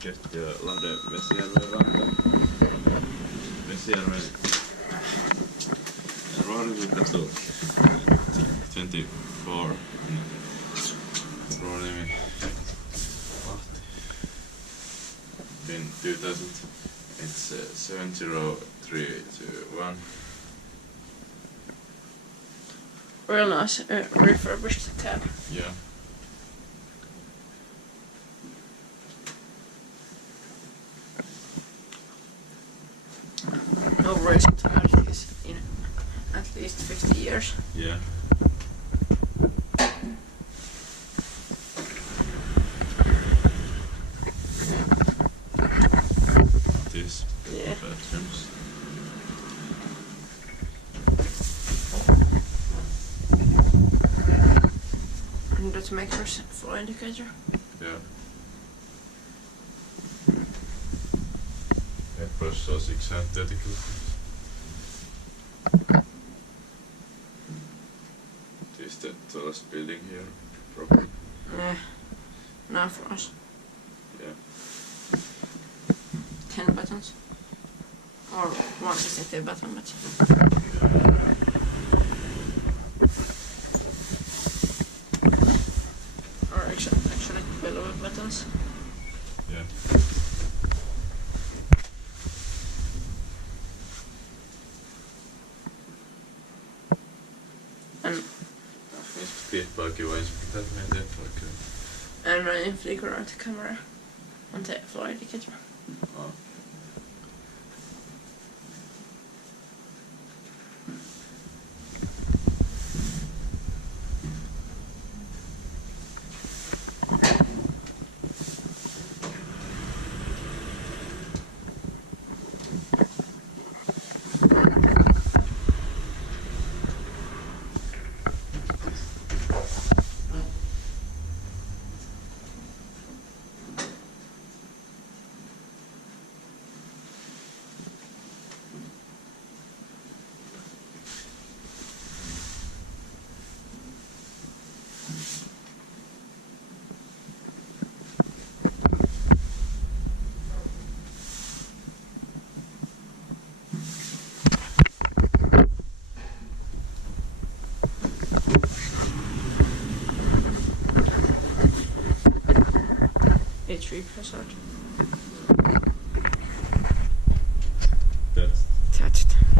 Keski- ja Lahden Vesijärven ranta. Vesijärven ja Ruoriniemenkatu 24. Ruoriniemi, Lahti. Been 2000. It's 70321. Real nice refurbished cab. Yeah. No recent tires is in at least 50 years. Yeah. These Yeah. bathrooms. And that makes flow indicator. Yeah. It was 630 Is the tallest building here? Probably. Yeah. Not for us. Yeah. 10 buttons. Or one is a button, but or actually 12 buttons. Yeah. And Finns speedbuggy vai pitää meidän vaikka. I'm running flicker on the camera on the flow indicator. Oh. It's repressed.